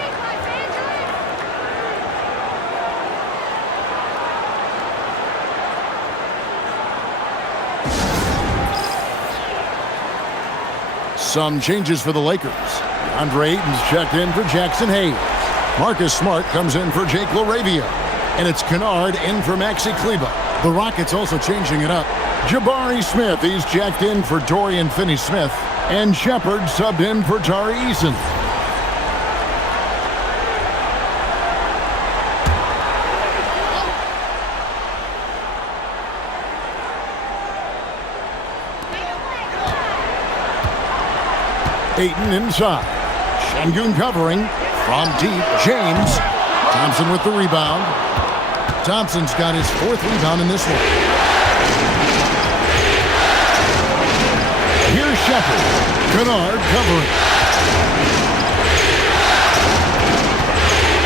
Some changes for the Lakers. Andre Ayton's checked in for Jackson Hayes. Marcus Smart comes in for Jake LaRavia. And it's Kennard in for Maxi Kleber. The Rockets also changing it up. Jabari Smith, he's checked in for Dorian Finney-Smith. And Shepard subbed in for Tari Eason. Ayton inside. Şengün covering. From deep, James. Thompson with the rebound. Thompson's got his 4th rebound in this one. Here's Shepard. Kennard covering.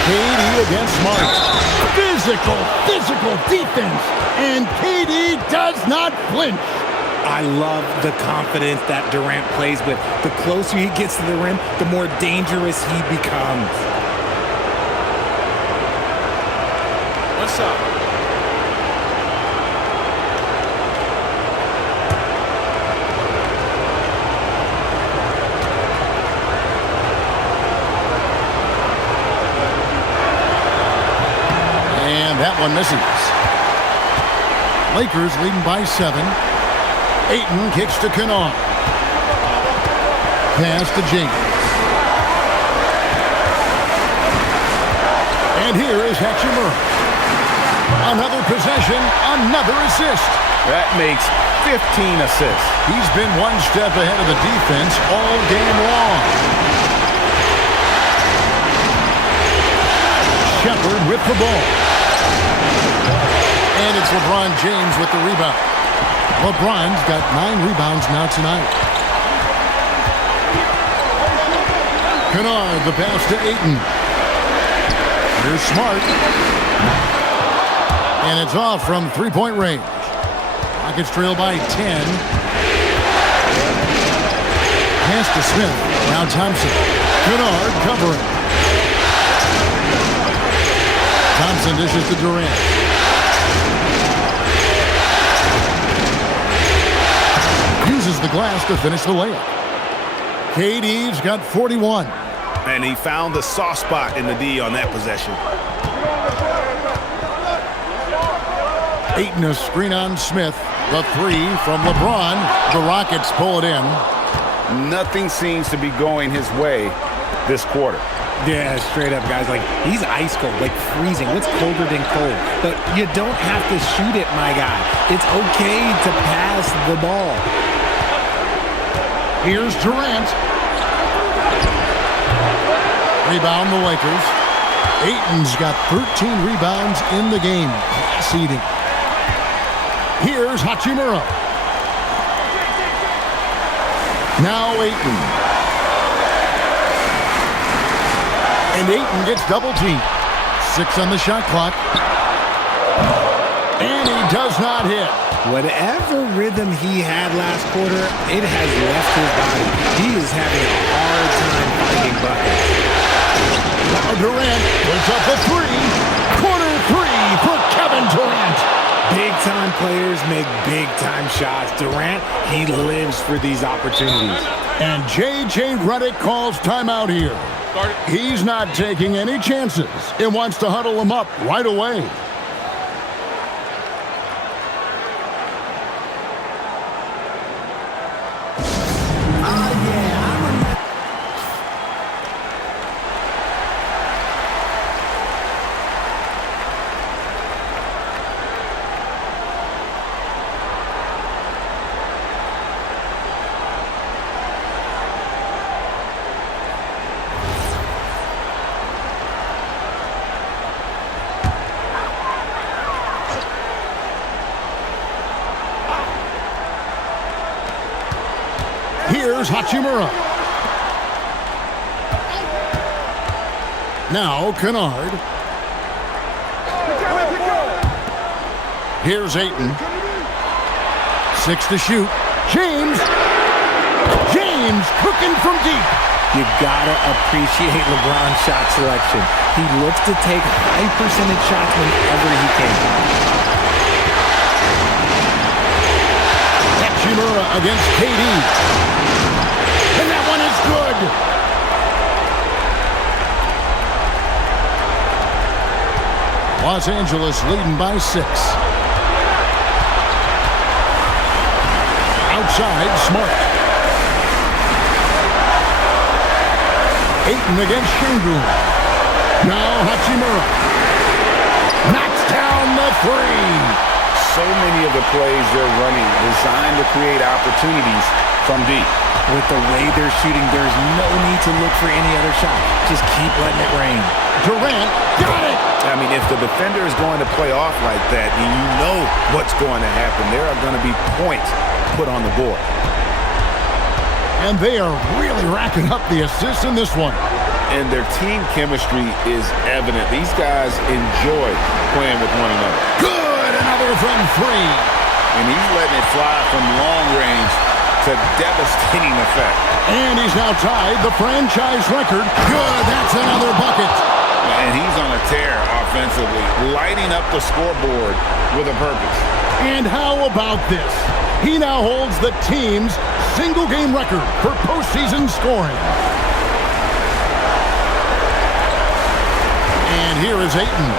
KD against Smart. Physical defense. And KD does not flinch. I love the confidence that Durant plays with. The closer he gets to the rim, the more dangerous he becomes. What's up? And that one misses. Lakers leading by 7. Ayton kicks to Kennard. Pass to James. And here is Hachimura. Another possession, another assist. That makes 15 assists. He's been one step ahead of the defense all game long. Shepard with the ball. And it's LeBron James with the rebound. LeBron's got 9 rebounds now tonight. Kennard, the pass to Ayton. Here's Smart. And it's off from 3-point range. Rockets trail by 10. Pass to Smith. Now Thompson. Kennard covering. Thompson dishes to Durant. Uses the glass to finish the layup. KD's got 41. And he found the soft spot in the D on that possession. Ayton a screen on Smith. The 3 from LeBron. The Rockets pull it in. Nothing seems to be going his way this quarter. Yeah, straight up, guys. Like, he's ice cold, like freezing. What's colder than cold? But you don't have to shoot it, my guy. It's okay to pass the ball. Here's Durant. Rebound the Lakers. Ayton's got 13 rebounds in the game. Pass eating. Here's Hachimura. Now Ayton. And Ayton gets double teamed. 6 on the shot clock. And he does not hit. Whatever rhythm he had last quarter, it has left his body. He is having a hard time finding buckets. Now Durant puts up a 3. Corner 3 for Kevin Durant. Big-time players make big-time shots. Durant, he lives for these opportunities. And J.J. Redick calls timeout here. He's not taking any chances. It wants to huddle him up right away. Here's Hachimura. Now Kennard. Here's Ayton. 6 to shoot. James cooking from deep. You gotta appreciate LeBron's shot selection. He looks to take high percentage shots whenever he can. Hachimura against KD. And that one is good. Los Angeles leading by 6. Outside, Smart. Ayton against Şengün. Now Hachimura. Knocks down the 3. So many of the plays they're running designed to create opportunities from deep. With the way they're shooting, there's no need to look for any other shot. Just keep letting it rain. Durant got it. I mean, if the defender is going to play off like that, then you know what's going to happen. There are going to be points put on the board. And they are really racking up the assists in this one. And their team chemistry is evident. These guys enjoy playing with one another. Good, another from 3. And he's letting it fly from long range to devastating effect. And he's now tied the franchise record. Good, that's another bucket. And he's on a tear offensively, lighting up the scoreboard with a purpose. And how about this? He now holds the team's single-game record for postseason scoring. And here is Ayton.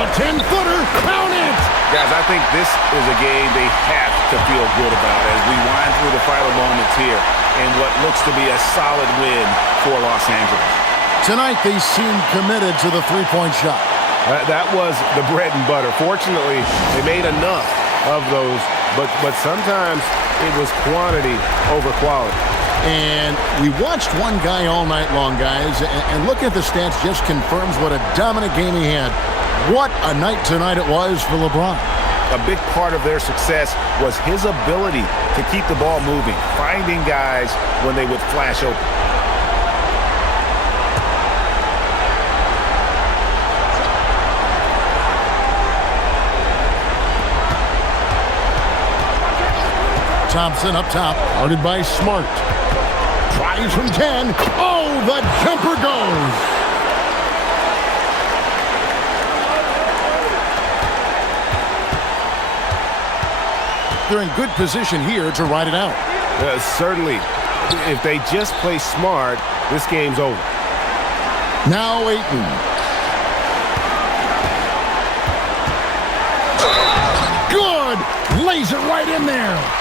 A 10-footer, count it! Guys, I think this is a game they have to feel good about as we wind through the final moments here in what looks to be a solid win for Los Angeles. Tonight, they seem committed to the three-point shot. That was the bread and butter. Fortunately, they made enough of those, but sometimes it was quantity over quality. And we watched one guy all night long, guys, and looking at the stats just confirms what a dominant game he had. What a night tonight it was for LeBron. A big part of their success was his ability to keep the ball moving, finding guys when they would flash open. Thompson up top, guarded by Smart. Tries from 10. Oh, the jumper goes. They're in good position here to ride it out. Certainly, if they just play smart, this game's over. Now Ayton. Good! Lays it right in there.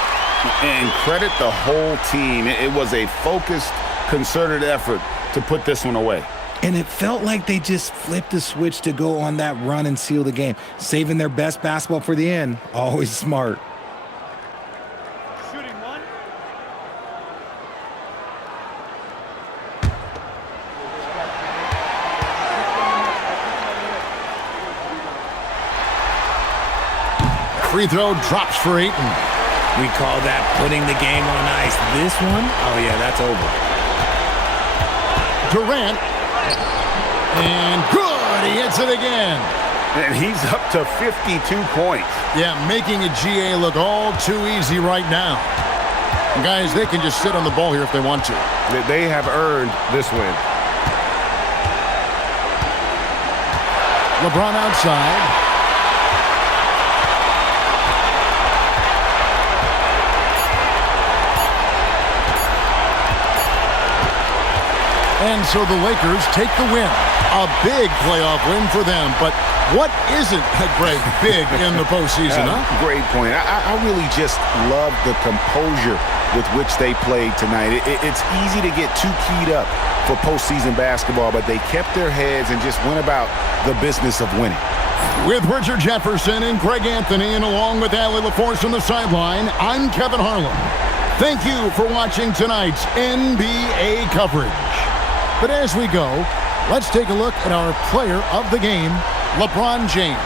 And credit the whole team. It was a focused, concerted effort to put this one away. And it felt like they just flipped the switch to go on that run and seal the game. Saving their best basketball for the end. Always smart. Shooting one. Free throw drops for Ayton. We call that putting the game on ice. This one, oh yeah, that's over. Durant. And good, he hits it again. And he's up to 52 points. Yeah, making a GA look all too easy right now. And guys, they can just sit on the ball here if they want to. They have earned this win. LeBron outside. And so the Lakers take the win. A big playoff win for them. But what isn't, Greg, big in the postseason, huh? Great point. I really just love the composure with which they played tonight. It's easy to get too keyed up for postseason basketball, but they kept their heads and just went about the business of winning. With Richard Jefferson and Greg Anthony, and along with Allie LaForce on the sideline, I'm Kevin Harlan. Thank you for watching tonight's NBA coverage. But as we go, let's take a look at our player of the game, LeBron James.